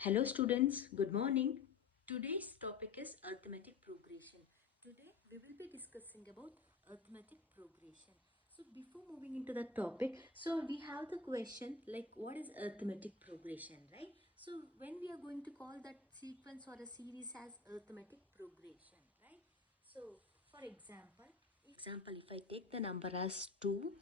Hello students, good morning. Today's topic is arithmetic progression. Today we will be discussing about arithmetic progression. So before moving into the topic, so we have the question like what is arithmetic progression, right? So when we are going to call that sequence or a series as arithmetic progression, right? So for example if I take the number as 2,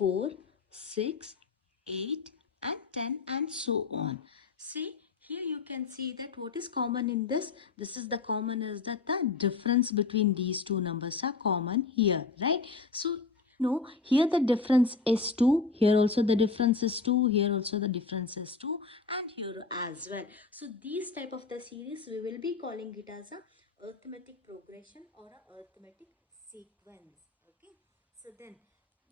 4, 6, 8 and 10 and so on. See, here you can see that what is common in this. This is the common is that the difference between these two numbers are common here, right? So, no, here the difference is 2, here also the difference is 2, here also the difference is 2 and here as well. So, these type of the series we will be calling it as a arithmetic progression or a arithmetic sequence. Okay, so then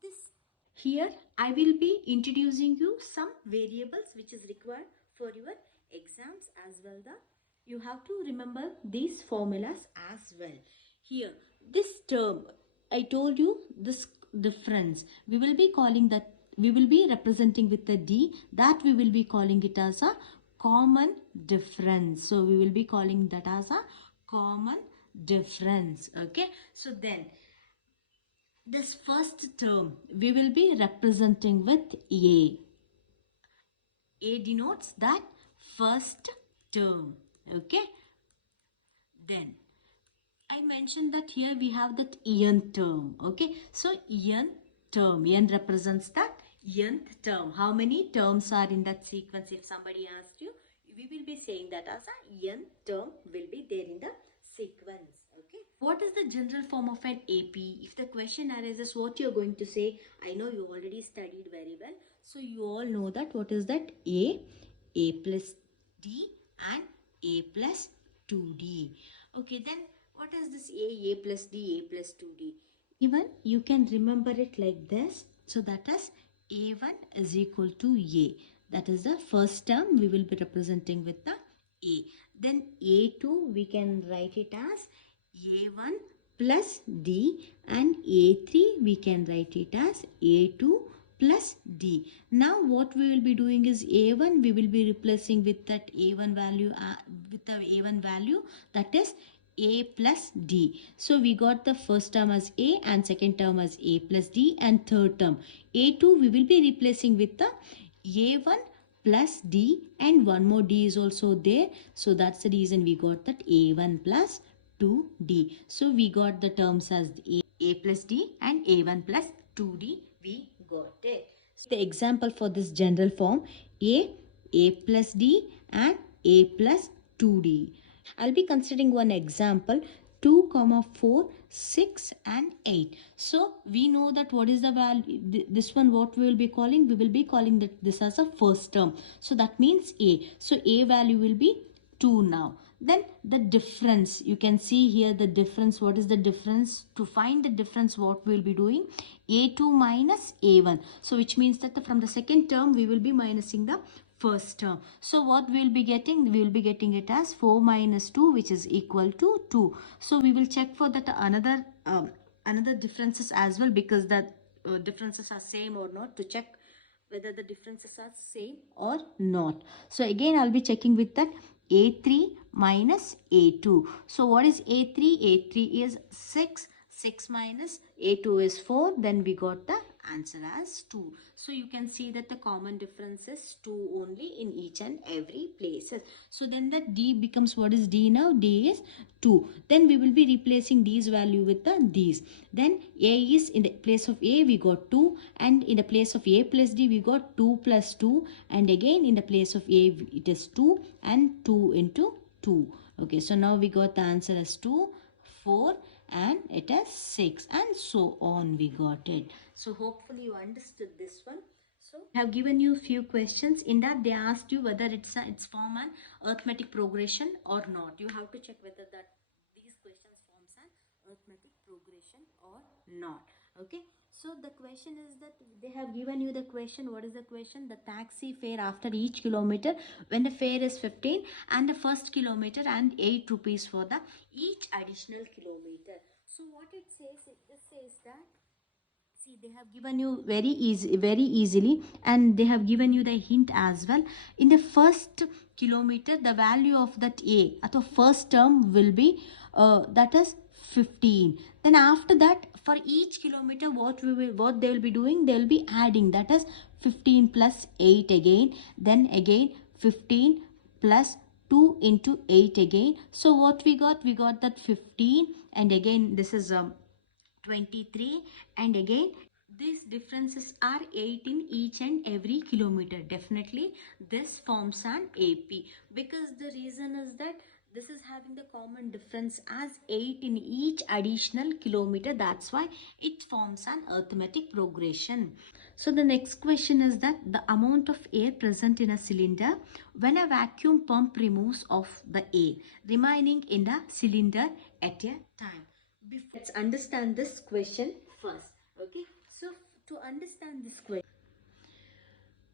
this here I will be introducing you some variables which is required for your exams as well. You have to remember these formulas as well. Here this term I told you, this difference we will be calling that, we will be representing with the D, that we will be calling it as a common difference. So we will be calling that as a common difference. Okay, so then this first term we will be representing with A. A denotes that first term. Okay. Then I mentioned that here we have that n term. Okay. So n term. N represents that nth term. How many terms are in that sequence? If somebody asked you, we will be saying that as a n term will be there in the sequence. Okay. What is the general form of an AP? If the question arises, what you're going to say? I know you already studied very well. So you all know that what is that? A plus D and A plus 2D. Okay, then what is this A plus D, A plus 2D? Even you can remember it like this. So that is A1 is equal to A. That is the first term we will be representing with the A. Then A2 we can write it as A1 plus D and A3 we can write it as A2 plus D. Now what we will be doing is A1 we will be replacing with that A1 value with the A1 value, that is A plus D. So we got the first term as A and second term as A plus D and third term A2 we will be replacing with the A1 plus D and one more D is also there. So that's the reason we got that A1 plus 2D. So we got the terms as A plus D and A1 plus 2D we got it. So the example for this general form A plus D and A plus 2D. I'll be considering one example 2 comma 4 6 and 8. So we know that what is the value, this one what we will be calling, we will be calling that this as a first term. So that means A. So A value will be 2 now. Then the difference, you can see here the difference. What is the difference? To find the difference, what we will be doing? A2 minus A1. So which means that from the second term we will be minusing the first term. So what we will be getting? We will be getting it as 4 minus 2 which is equal to 2. So we will check for that another differences as well, because that differences are same or not, to check whether the differences are same or not. So again I'll be checking with that A3 minus A2. So what is A3? A3 is 6. 6 minus A2 is 4. Then we got the answer as 2. So you can see that the common difference is 2 only in each and every places. So then the D becomes, what is D now? D is 2. Then we will be replacing D's value with the D's. Then A is, in the place of A we got 2, and in the place of A plus D we got 2 plus 2, and again in the place of A it is 2 and 2 into 2. Okay, so now we got the answer as 2, 4 and it is 6 and so on we got it. So hopefully you understood this one. So I have given you few questions. In that they asked you whether it's form an arithmetic progression or not. You have to check whether that these questions forms an arithmetic progression or not. Okay, so the question is that they have given you the question. What is the question? The taxi fare after each kilometer when the fare is 15 and the first kilometer and 8 rupees for the each additional kilometer. So what it says, this says that See, they have given you very easily, and they have given you the hint as well. In the first kilometer, the value of that A at the first term will be that is 15. Then after that, for each kilometer, what they will be doing, they will be adding, that is 15 plus 8 again, then again 15 plus 2 into 8 again. So what we got? We got that 15, and again this is 23, and again these differences are 8 in each and every kilometer. Definitely this forms an AP, because the reason is that this is having the common difference as 8 in each additional kilometer. That's why it forms an arithmetic progression. So the next question is that the amount of air present in a cylinder when a vacuum pump removes of the air remaining in the cylinder at a time. Let's understand this question first. Okay, so to understand this question,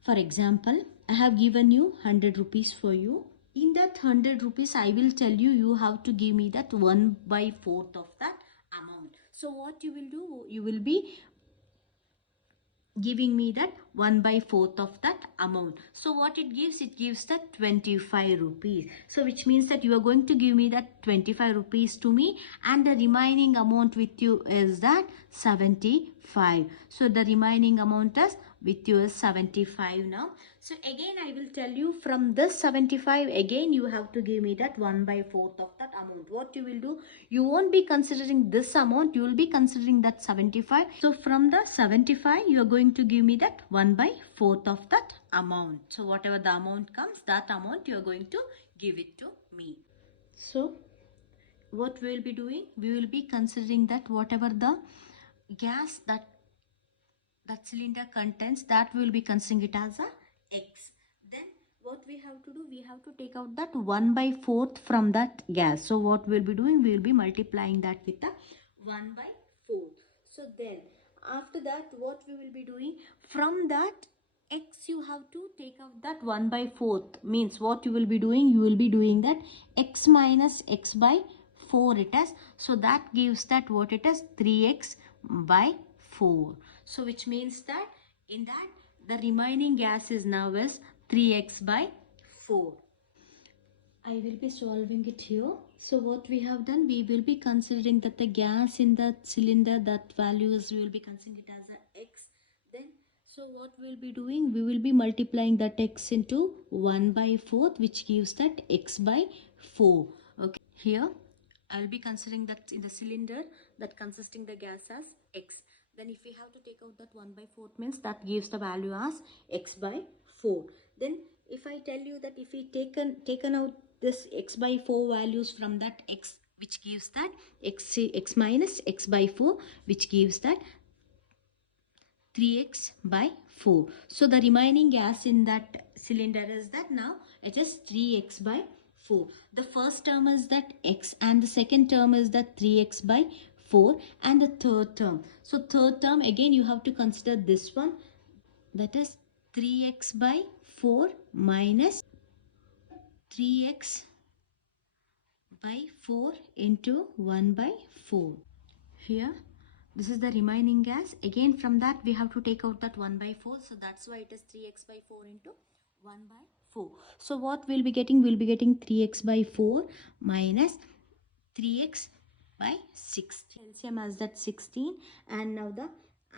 for example, I have given you 100 rupees for you. In that 100 rupees, I will tell you, you have to give me that 1 by 4th of that amount. So what you will do, you will be giving me that 1 by 4th of that amount. So what it gives that 25 rupees. So which means that you are going to give me that 25 rupees to me, and the remaining amount with you is that 75. So the remaining amount is with you is 75 now. So again I will tell you, from this 75 again you have to give me that 1 by 4th of that amount. What you will do, you won't be considering this amount, you will be considering that 75. So from the 75 you are going to give me that 1 by 4th of that amount. So whatever the amount comes, that amount you are going to give it to me. So what we will be doing, we will be considering that whatever the gas that cylinder contains, that we will be considering it as a X. Then what we have to do, we have to take out that 1 by 4th from that gas. So what we'll be doing, we will be multiplying that with the 1 by 4th. So then after that, what we will be doing, from that X you have to take out that 1 by 4th. Means what you will be doing, you will be doing that X minus X by 4 it is. So that gives that what it is, 3X by 4. So which means that in that the remaining gas is now is 3x by 4. I will be solving it here. So what we have done, we will be considering that the gas in the cylinder, that values we will be considering it as a x. Then so what we will be doing, we will be multiplying that x into 1 by 4th, which gives that x by 4. Okay, here I will be considering that in the cylinder that consisting the gas as x. Then if we have to take out that 1 by 4th, means that gives the value as x by 4. Then if I tell you that if we taken out this x by 4 values from that x, which gives that x minus x by 4, which gives that 3x by 4. So the remaining gas in that cylinder is that now it is 3x by 4. The first term is that x, and the second term is that 3x by 4, and the third term. So third term again you have to consider this one, that is 3x by 4 minus 3x by 4 into 1 by 4. Here this is the remaining gas. Again from that we have to take out that 1 by 4. So that's why it is 3x by 4 into 1 by 4. So what we'll be getting, we'll be getting 3x by 4 minus 3x by 16. LCM as that 16, and now the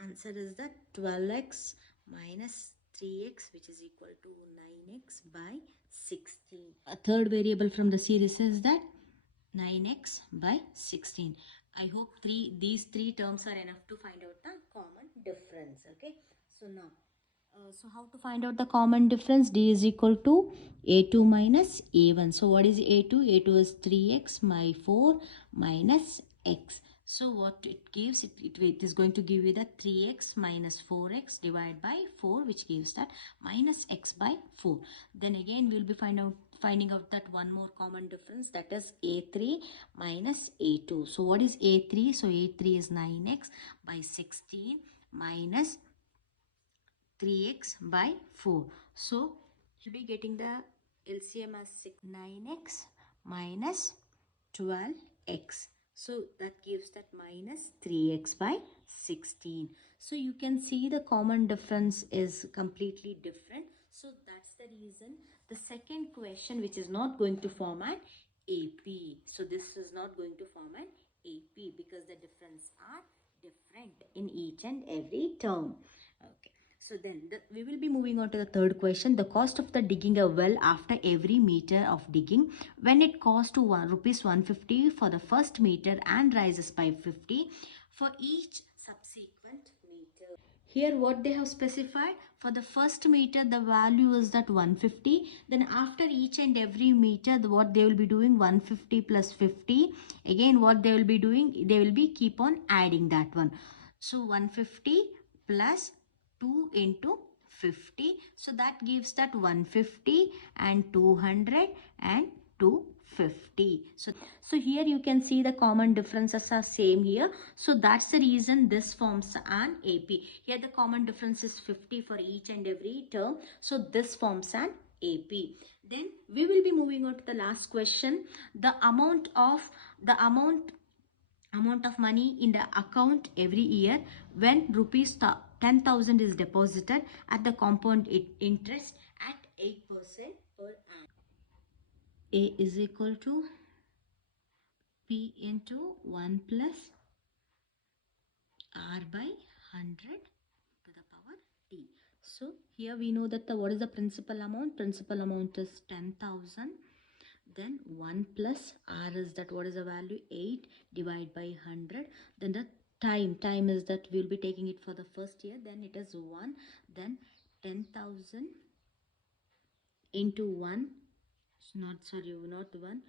answer is that 12x minus 3x, which is equal to 9x by 16. A third variable from the series is that 9x by 16. I hope these three terms are enough to find out the common difference. Okay, so now so how to find out the common difference? D is equal to A2 minus A1. So what is A2? A2 is 3x by 4 minus x. So what it gives, it is going to give you that 3x minus 4x divided by 4, which gives that minus x by 4. Then again we'll be finding out that one more common difference, that is A3 minus A2. So what is A3? So A3 is 9x by 16 minus 3x by 4. So you'll be getting the LCM as 9x minus 12x. So that gives that minus 3x by 16. So you can see the common difference is completely different. So that's the reason the second question, which is not going to form an AP. So this is not going to form an AP because the difference are different in each and every term. Okay. So then we will be moving on to the third question. The cost of the digging a well after every meter of digging, when it costs to rupees 150 for the first meter and rises by 50 for each subsequent meter. Here what they have specified, for the first meter the value is that 150. Then after each and every meter, what they will be doing, 150 plus 50. Again what they will be doing, they will be keep on adding that one. So 150 plus 2 into 50. So that gives that 150 and 200 and 250. So here you can see the common differences are same here. So that's the reason this forms an AP. Here the common difference is 50 for each and every term. So this forms an AP. Then we will be moving on to the last question. The amount of money in the account every year when rupees 10,000 is deposited at the compound interest at 8% per annum. A is equal to P into 1 plus R by 100 to the power T. So here we know that what is the principal amount? Principal amount is 10,000. Then 1 plus R is that what is the value? 8 divided by 100. Then the time is that we will be taking it for the first year. Then it is 1. Then 10,000 into 1. Not 1.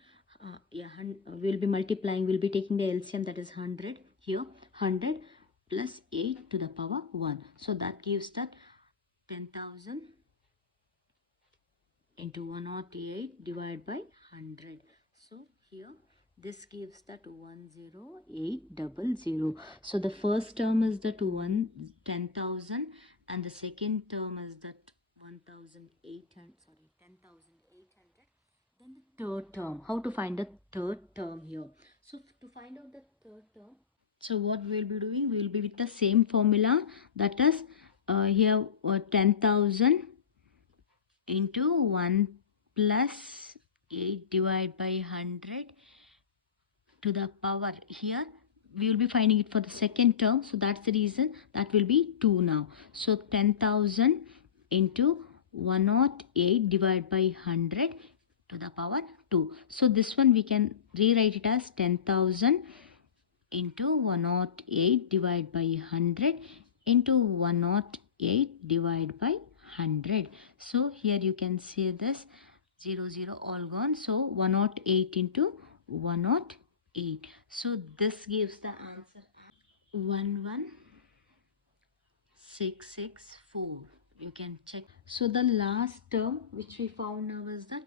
We'll be multiplying. We'll be taking the LCM, that is 100. Here 100 plus 8 to the power 1. So that gives that 10,000 into 108 divided by 100. So here this gives that 10800. So the first term is that 10,000 and the second term is that 1,800, sorry, 10,800. Then the third term, how to find the third term here? So to find out the third term, so what we'll be doing, we'll be with the same formula, that is here 10,000 into 1 plus 8 divided by 100 to the power, here we will be finding it for the second term, so that's the reason that will be 2 now. So 10,000 into 108 divided by 100 to the power 2. So this one we can rewrite it as 10,000 into 108 divided by 100 into 108 divided by 100. So here you can see this 0 all gone. So 108 into 108. So this gives the answer as 11664. You can check. So the last term which we found now is that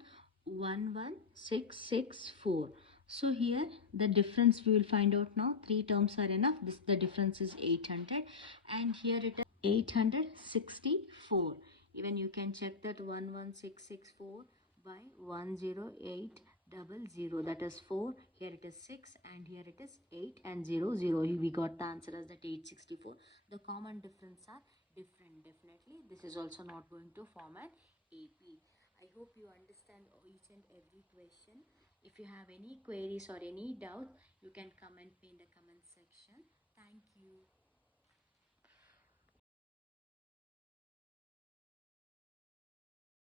11664. So here the difference we will find out now. 3 terms are enough. The difference is 800 and here it is 864. Even you can check that 11664 by 10800, that is 4. Here it is 6 and here it is 8 and 0. We got the answer as that 864. The common difference are different. Definitely this is also not going to form an AP. I hope you understand each and every question. If you have any queries or any doubt, you can comment me in the comment section. Thank you.